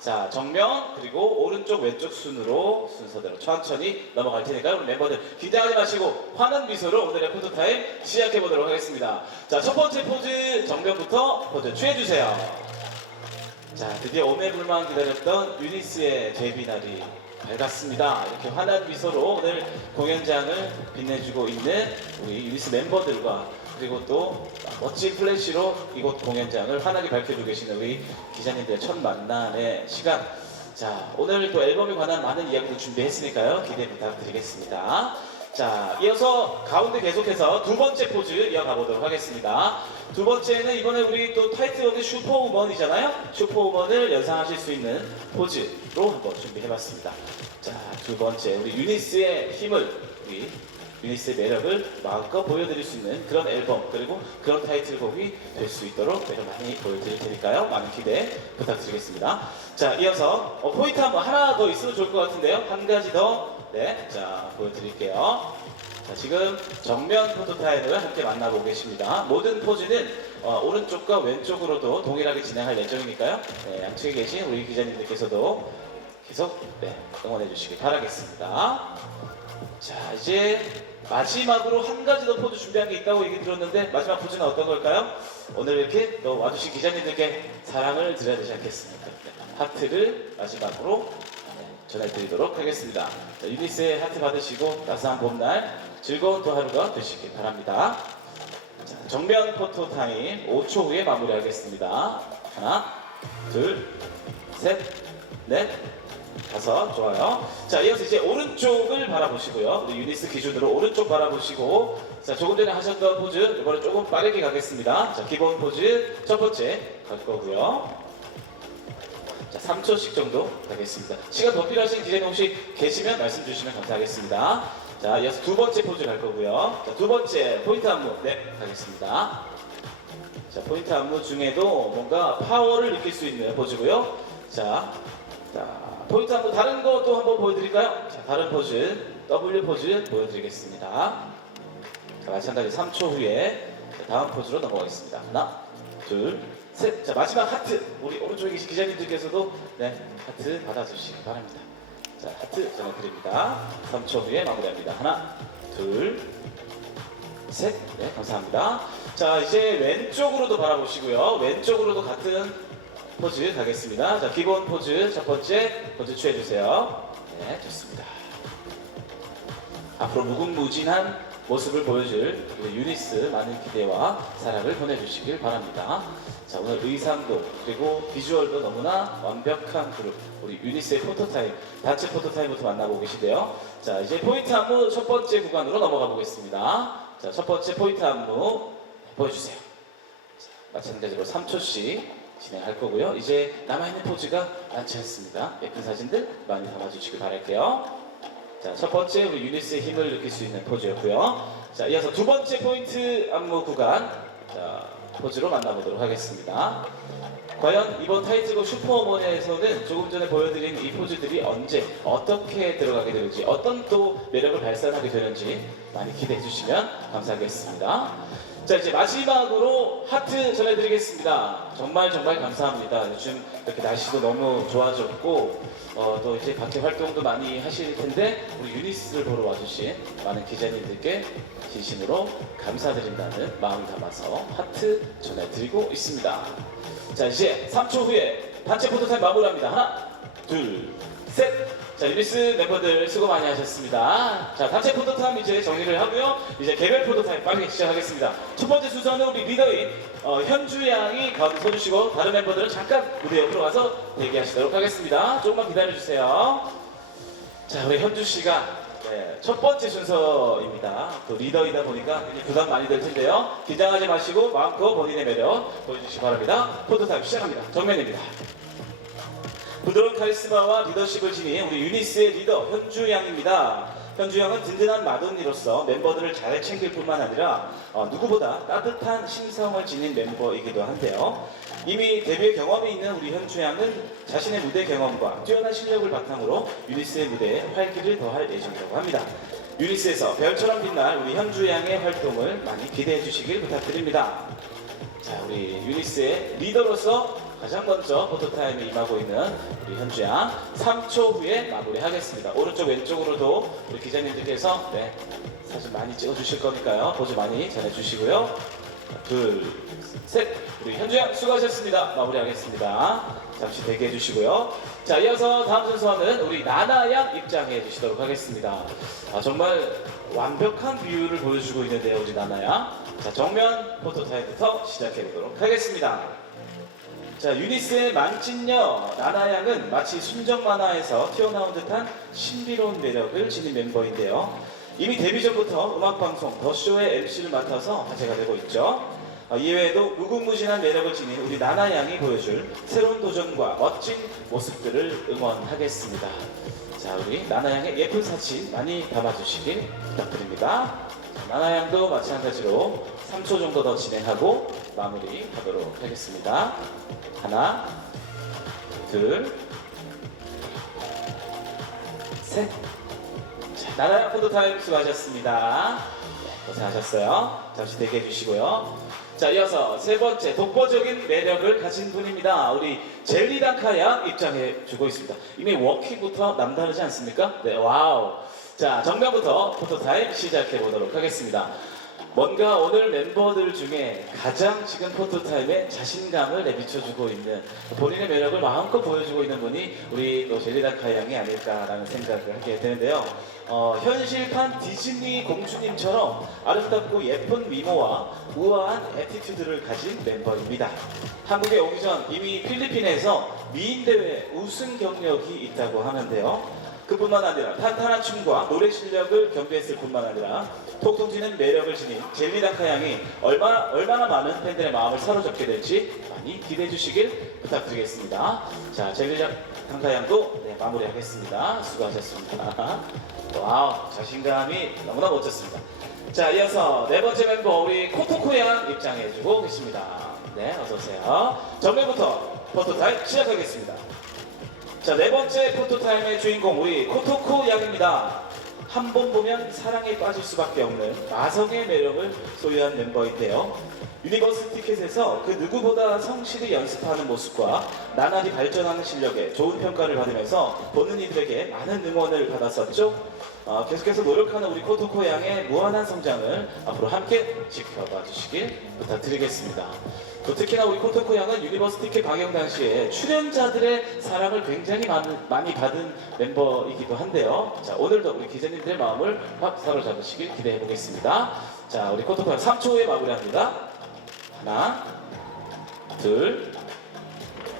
자, 정면 그리고 오른쪽 왼쪽 순으로 순서대로 천천히 넘어갈 테니까요. 우리 멤버들 기대하지 마시고 환한 미소로 오늘의 포토 타임 시작해 보도록 하겠습니다. 자, 첫 번째 포즈 정면부터 포즈 취해 주세요. 자, 드디어 오매불만 기다렸던 유니스의 데뷔 날이 밝았습니다. 이렇게 환한 미소로 오늘 공연장을 빛내주고 있는 우리 유니스 멤버들과 그리고 또 멋진 플래시로 이곳 공연장을 환하게 밝혀주고 계시는 우리 기자님들의 첫 만남의 시간. 자, 오늘 또 앨범에 관한 많은 이야기도 준비했으니까요. 기대 부탁드리겠습니다. 자, 이어서 가운데 계속해서 두 번째 포즈 이어가 보도록 하겠습니다. 두 번째는 이번에 우리 또 타이틀곡이 슈퍼우먼이잖아요. 슈퍼우먼을 연상하실 수 있는 포즈로 한번 준비해봤습니다. 자, 두 번째 우리 유니스의 힘을 우리 유니스의 매력을 마음껏 보여드릴 수 있는 그런 앨범 그리고 그런 타이틀곡이 될 수 있도록 매력 많이 보여드릴 테니까요. 많은 기대 부탁드리겠습니다. 자, 이어서 어, 포인트 한번 하나 더 있으면 좋을 것 같은데요. 한 가지 더 네, 자 보여드릴게요. 자, 지금 정면 포토타임을 함께 만나보고 계십니다. 모든 포즈는 어, 오른쪽과 왼쪽으로도 동일하게 진행할 예정이니까요. 네, 양쪽에 계신 우리 기자님들께서도 계속 네, 응원해 주시기 바라겠습니다. 자, 이제 마지막으로 한 가지 더 포즈 준비한 게 있다고 얘기 들었는데 마지막 포즈는 어떤 걸까요? 오늘 이렇게 또 와주신 기자님들께 사랑을 드려야 되지 않겠습니까? 네, 하트를 마지막으로 네, 전해드리도록 하겠습니다. 자, 유니스의 하트 받으시고 따스한 봄날 즐거운 또 하루가 되시길 바랍니다. 자, 정면 포토 타임 5초 후에 마무리하겠습니다. 하나, 둘, 셋, 넷, 다섯, 좋아요. 자, 이어서 이제 오른쪽을 바라보시고요. 우리 유니스 기준으로 오른쪽 바라보시고, 자, 조금 전에 하셨던 포즈, 이번에 조금 빠르게 가겠습니다. 자, 기본 포즈 첫 번째 갈 거고요. 자, 3초씩 정도 가겠습니다. 시간 더 필요하신 기자님 혹시 계시면 말씀 주시면 감사하겠습니다. 자, 이어서 두 번째 포즈 갈 거고요. 자, 두 번째 포인트 안무, 네, 가겠습니다. 자, 포인트 안무 중에도 뭔가 파워를 느낄 수 있는 포즈고요. 자, 자, 포인트 안무 다른 것도 한번 보여드릴까요? 자, 다른 포즈, W 포즈 보여드리겠습니다. 자, 마찬가지 3초 후에 자, 다음 포즈로 넘어가겠습니다. 하나, 둘, 셋. 자, 마지막 하트. 우리 오른쪽에 계신 기자님들께서도 네, 하트 받아주시기 바랍니다. 자, 하트 전해드립니다. 3초 후에 마무리합니다. 하나, 둘, 셋. 네, 감사합니다. 자, 이제 왼쪽으로도 바라보시고요. 왼쪽으로도 같은 포즈 가겠습니다. 자, 기본 포즈 첫 번째 포즈 취해주세요. 네, 좋습니다. 앞으로 무궁무진한 모습을 보여줄 우리 유니스 많은 기대와 사랑을 보내주시길 바랍니다. 자, 오늘 의상도 그리고 비주얼도 너무나 완벽한 그룹 우리 유니스의 포토타임 단체 포토타임부터 만나보고 계시대요. 자, 이제 포인트 안무 첫 번째 구간으로 넘어가 보겠습니다. 자, 첫 번째 포인트 안무 보여주세요. 자, 마찬가지로 3초씩 진행할 거고요. 이제 남아있는 포즈가 많지 않습니다. 예쁜 사진들 많이 담아주시길 바랄게요. 자, 첫 번째 우리 유니스의 힘을 느낄 수 있는 포즈였고요. 자, 이어서 두 번째 포인트 안무 구간 자, 포즈로 만나보도록 하겠습니다. 과연 이번 타이틀곡 슈퍼우먼에서는 조금 전에 보여드린 이 포즈들이 언제 어떻게 들어가게 될지 어떤 또 매력을 발산하게 되는지 많이 기대해 주시면 감사하겠습니다. 자 이제 마지막으로 하트 전해드리겠습니다. 정말 정말 감사합니다. 요즘 이렇게 날씨도 너무 좋아졌고 어, 또 이제 밖에 활동도 많이 하실 텐데 우리 유니스를 보러 와주신 많은 기자님들께 진심으로 감사드린다는 마음을 담아서 하트 전해드리고 있습니다. 자 이제 3초 후에 단체 포토타임 마무리합니다. 하나, 둘, 셋. 자 유니스 멤버들 수고 많이 하셨습니다. 자 단체 포토타임 이제 정리를 하고요. 이제 개별 포토타임 빨리 시작하겠습니다. 첫 번째 순서는 우리 리더인 어, 현주 양이 가운데 서주시고 다른 멤버들은 잠깐 무대 옆으로 와서 대기하시도록 하겠습니다. 조금만 기다려 주세요. 자 우리 현주 씨가 네, 첫 번째 순서입니다. 또 리더이다 보니까 굉장히 부담 많이 될 텐데요. 긴장하지 마시고 마음껏 본인의 매력 보여주시기 바랍니다. 포토타임 시작합니다. 정면입니다. 부드러운 카리스마와 리더십을 지닌 우리 유니스의 리더 현주 양입니다. 현주 양은 든든한 마돈니로서 멤버들을 잘 챙길 뿐만 아니라 어, 누구보다 따뜻한 심성을 지닌 멤버이기도 한데요. 이미 데뷔 경험이 있는 우리 현주 양은 자신의 무대 경험과 뛰어난 실력을 바탕으로 유니스의 무대에 활기를 더할 예정이라고 합니다. 유니스에서 별처럼 빛날 우리 현주 양의 활동을 많이 기대해 주시길 부탁드립니다. 자, 우리 유니스의 리더로서 가장 먼저 포토타임에 임하고 있는 우리 현주 양 3초 후에 마무리하겠습니다. 오른쪽 왼쪽으로도 우리 기자님들께서 네, 사진 많이 찍어주실 거니까요. 보조 많이 전해주시고요. 둘, 셋. 우리 현주 양 수고하셨습니다. 마무리하겠습니다. 잠시 대기해 주시고요. 자, 이어서 다음 순서는 우리 나나 양 입장해 주시도록 하겠습니다. 아, 정말 완벽한 비율을 보여주고 있는데요, 우리 나나 양. 자, 정면 포토타임부터 시작해 보도록 하겠습니다. 자, 유니스의 만찢녀 나나 양은 마치 순정 만화에서 튀어나온 듯한 신비로운 매력을 지닌 멤버인데요. 이미 데뷔 전부터 음악방송 더쇼의 MC를 맡아서 화제가 되고 있죠. 어, 이외에도 무궁무진한 매력을 지닌 우리 나나 양이 보여줄 새로운 도전과 멋진 모습들을 응원하겠습니다. 자, 우리 나나 양의 예쁜 사진 많이 담아주시길 부탁드립니다. 자, 나나 양도 마찬가지로 3초 정도 더 진행하고 마무리 하도록 하겠습니다. 하나, 둘, 셋. 자, 나라 포토타임 수고하셨습니다. 네, 고생하셨어요. 잠시 대기해 주시고요. 자, 이어서 세 번째 독보적인 매력을 가진 분입니다. 우리 젤리단카 양 입장해 주고 있습니다. 이미 워킹부터 남다르지 않습니까? 네, 와우. 자, 정면부터 포토타임 시작해 보도록 하겠습니다. 뭔가 오늘 멤버들 중에 가장 지금 포토타임에 자신감을 내비쳐주고 있는 본인의 매력을 마음껏 보여주고 있는 분이 우리 또 젤리다카 양이 아닐까라는 생각을 하게 되는데요. 어, 현실판 디즈니 공주님처럼 아름답고 예쁜 미모와 우아한 애티튜드를 가진 멤버입니다. 한국에 오기 전 이미 필리핀에서 미인 대회 우승 경력이 있다고 하는데요. 그뿐만 아니라 탄탄한 춤과 노래 실력을 겸비했을 뿐만 아니라 톡톡 튀는 매력을 지닌 젤리다카 양이 얼마나, 얼마나 많은 팬들의 마음을 사로잡게 될지 많이 기대해 주시길 부탁드리겠습니다. 자, 젤리다카 양도 네, 마무리하겠습니다. 수고하셨습니다. 와우, 자신감이 너무나 멋졌습니다. 자, 이어서 네 번째 멤버 우리 코토코 양 입장해 주고 계십니다. 네, 어서 오세요. 정면부터 포토타임 시작하겠습니다. 자, 네 번째 포토타임의 주인공 우리 코토코 양입니다. 한 번 보면 사랑에 빠질 수밖에 없는 마성의 매력을 소유한 멤버인데요. 유니버스 티켓에서 그 누구보다 성실히 연습하는 모습과 나날이 발전하는 실력에 좋은 평가를 받으면서 보는 이들에게 많은 응원을 받았었죠. 어, 계속해서 노력하는 우리 코토코 양의 무한한 성장을 앞으로 함께 지켜봐 주시길 부탁드리겠습니다. 또 특히나 우리 코토코 양은 유니버스 티켓 방영 당시에 출연자들의 사랑을 굉장히 많은, 많이 받은 멤버이기도 한데요. 자, 오늘도 우리 기자님들의 마음을 확 사로잡으시길 기대해 보겠습니다. 자, 우리 코토코 양 3초 후에 마무리합니다. 하나, 둘,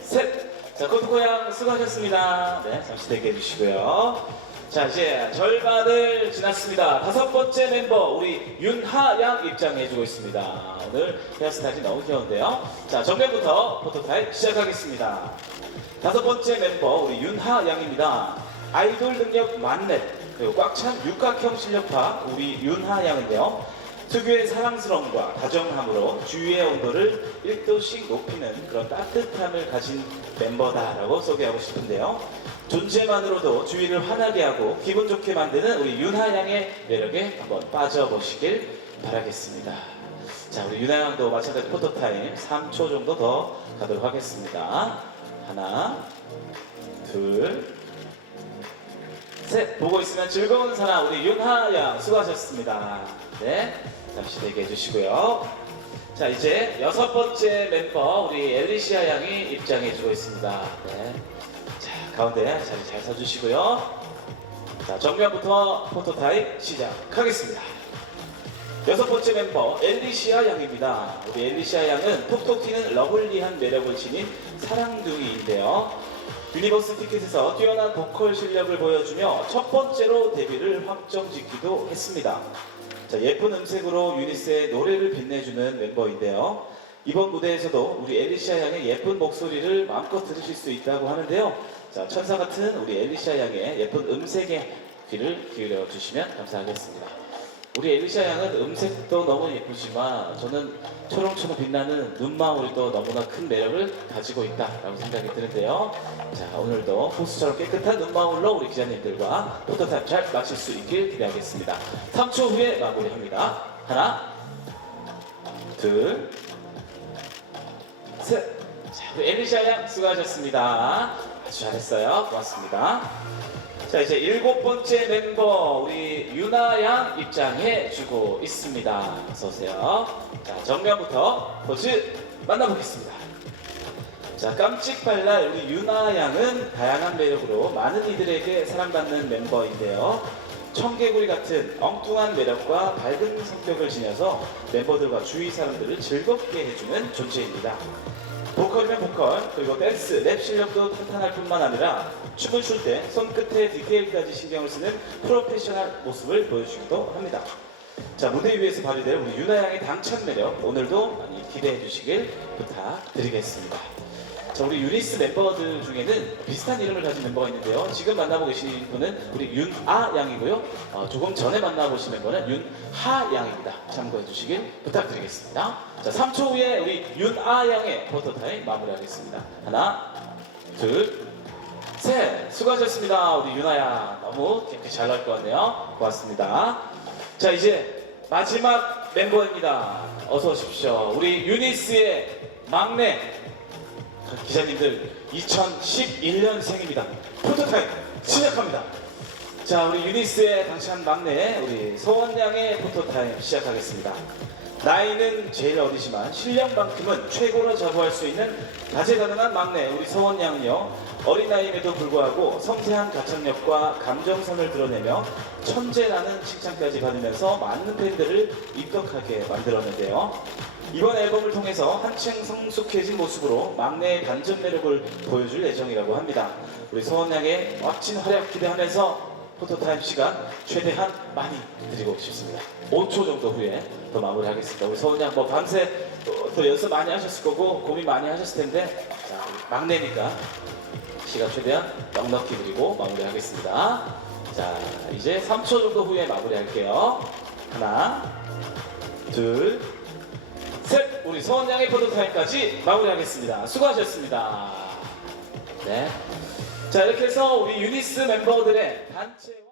셋. 자, 코토코 양 수고하셨습니다. 네, 잠시 대기해 주시고요. 자, 이제 절반을 지났습니다. 다섯 번째 멤버, 우리 윤하 양 입장해주고 있습니다. 오늘 헤어스타일이 너무 귀여운데요. 자, 정면부터 포토타임 시작하겠습니다. 다섯 번째 멤버, 우리 윤하 양입니다. 아이돌 능력 만렙, 그리고 꽉 찬 육각형 실력파, 우리 윤하 양인데요. 특유의 사랑스러움과 다정함으로 주위의 온도를 1도씩 높이는 그런 따뜻함을 가진 멤버다라고 소개하고 싶은데요. 존재만으로도 주위를 환하게 하고 기분 좋게 만드는 우리 윤하 양의 매력에 한번 빠져보시길 바라겠습니다. 자, 우리 윤하 양도 마찬가지 포토타임 3초 정도 더 가도록 하겠습니다. 하나, 둘, 셋. 보고 있으면 즐거운 사람 우리 윤하 양 수고하셨습니다. 네, 잠시 대기해 주시고요. 자, 이제 여섯 번째 멤버 우리 엘리시아 양이 입장해 주고 있습니다. 네. 자, 가운데 자리 잘 서주시고요. 자, 정면부터 포토타임 시작하겠습니다. 여섯 번째 멤버 엘리시아 양입니다. 우리 엘리시아 양은 톡톡 튀는 러블리한 매력을 지닌 사랑둥이인데요. 유니버스 티켓에서 뛰어난 보컬 실력을 보여주며 첫 번째로 데뷔를 확정짓기도 했습니다. 자, 예쁜 음색으로 유니스의 노래를 빛내주는 멤버인데요. 이번 무대에서도 우리 엘리시아 양의 예쁜 목소리를 마음껏 들으실 수 있다고 하는데요. 자, 천사 같은 우리 엘리시아 양의 예쁜 음색에 귀를 기울여 주시면 감사하겠습니다. 우리 엘리시아 양은 음색도 너무 예쁘지만 저는 초롱초롱 빛나는 눈망울이 또 너무나 큰 매력을 가지고 있다라고 생각이 드는데요. 자, 오늘도 호수처럼 깨끗한 눈망울로 우리 기자님들과 포토타임 잘 마칠 수 있길 기대하겠습니다. 3초 후에 마무리합니다. 하나, 둘, 셋. 자, 우리 엘리샤 양 수고하셨습니다. 아주 잘했어요. 고맙습니다. 자, 이제 일곱 번째 멤버 우리 유나 양 입장해 주고 있습니다. 어서 오세요. 자, 정면부터 포즈 만나보겠습니다. 자, 깜찍발랄 우리 유나 양은 다양한 매력으로 많은 이들에게 사랑받는 멤버인데요. 청개구리 같은 엉뚱한 매력과 밝은 성격을 지녀서 멤버들과 주위 사람들을 즐겁게 해주는 존재입니다. 보컬이면 보컬, 그리고 댄스, 랩 실력도 탄탄할 뿐만 아니라 춤을 출 때 손끝의 디테일까지 신경을 쓰는 프로페셔널 모습을 보여주기도 합니다. 자, 무대 위에서 발휘될 우리 유나 양의 당찬 매력, 오늘도 많이 기대해 주시길 부탁드리겠습니다. 자, 우리 유니스 멤버들 중에는 비슷한 이름을 가진 멤버가 있는데요. 지금 만나고 계신 분은 우리 윤아 양이고요. 어, 조금 전에 만나보신 멤버는 윤하 양입니다. 참고해 주시길 부탁드리겠습니다. 자, 3초 후에 우리 윤아 양의 포토타임 마무리하겠습니다. 하나, 둘, 셋. 수고하셨습니다. 우리 윤아 양. 너무 깨끗이 잘 나올 것 같네요. 고맙습니다. 자, 이제 마지막 멤버입니다. 어서 오십시오. 우리 유니스의 막내 기자님들 2011년생입니다. 포토타임 시작합니다. 자, 우리 유니스의 당찬 막내 우리 서원 양의 포토타임 시작하겠습니다. 나이는 제일 어리지만 실력만큼은 최고로 자부할 수 있는 다재다능한 막내 우리 서원 양은요 어린 나이임에도 불구하고 섬세한 가창력과 감정선을 드러내며 천재라는 칭찬까지 받으면서 많은 팬들을 입덕하게 만들었는데요. 이번 앨범을 통해서 한층 성숙해진 모습으로 막내의 반전 매력을 보여줄 예정이라고 합니다. 우리 서원 양의 멋진 활약 기대하면서 포토타임 시간 최대한 많이 드리고 싶습니다. 5초 정도 후에 더 마무리하겠습니다. 우리 서원 양뭐 밤새 또, 또 연습 많이 하셨을 거고 고민 많이 하셨을 텐데 자, 막내니까 시간 최대한 넉넉히 드리고 마무리하겠습니다. 자, 이제 3초 정도 후에 마무리할게요. 하나, 둘, 셋! 우리 서원 양의 포토타임까지 마무리하겠습니다. 수고하셨습니다. 네. 자, 이렇게 해서 우리 유니스 멤버들의 단체